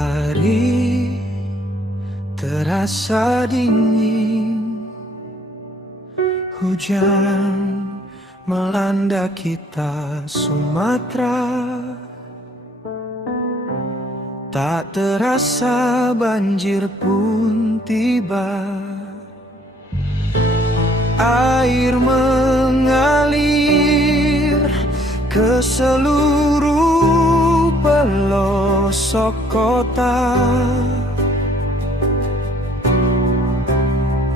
Hari terasa dingin, hujan melanda kita Sumatera. Tak terasa banjir pun tiba. Air mengalir ke seluruh pelosok kota,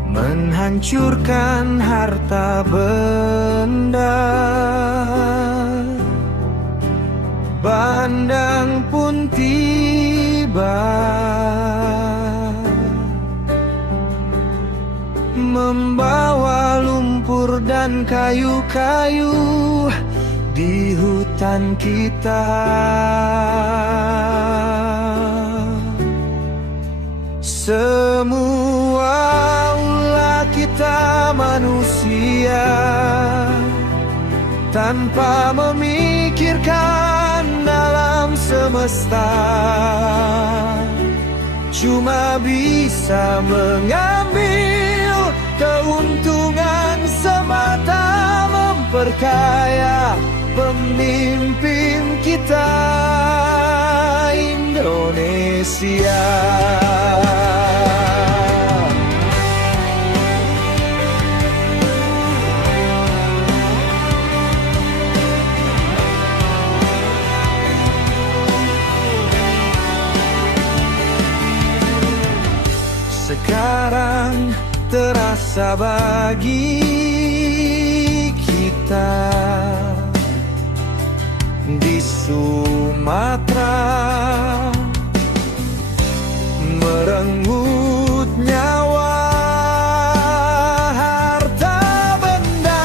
menghancurkan harta benda. Bandang pun tiba, membawa lumpur dan kayu-kayu di hutan kita. Semua ulah kita manusia, tanpa memikirkan alam semesta, cuma bisa mengambil keuntungan semata, memperkaya pemimpin kita Indonesia. Sekarang terasa bagi kita di Sumatera, merenggut nyawa, harta benda.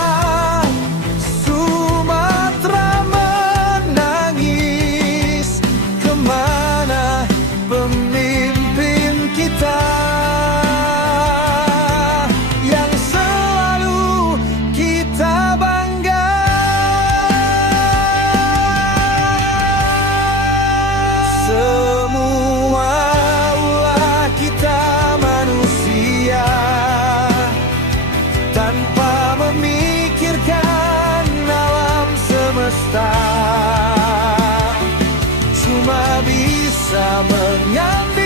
Sumatera menangis, kemana pemimpin kita yang selalu kita bangga? Semua ulah kita manusia, tanpa memikirkan alam semesta, cuma bisa mengambil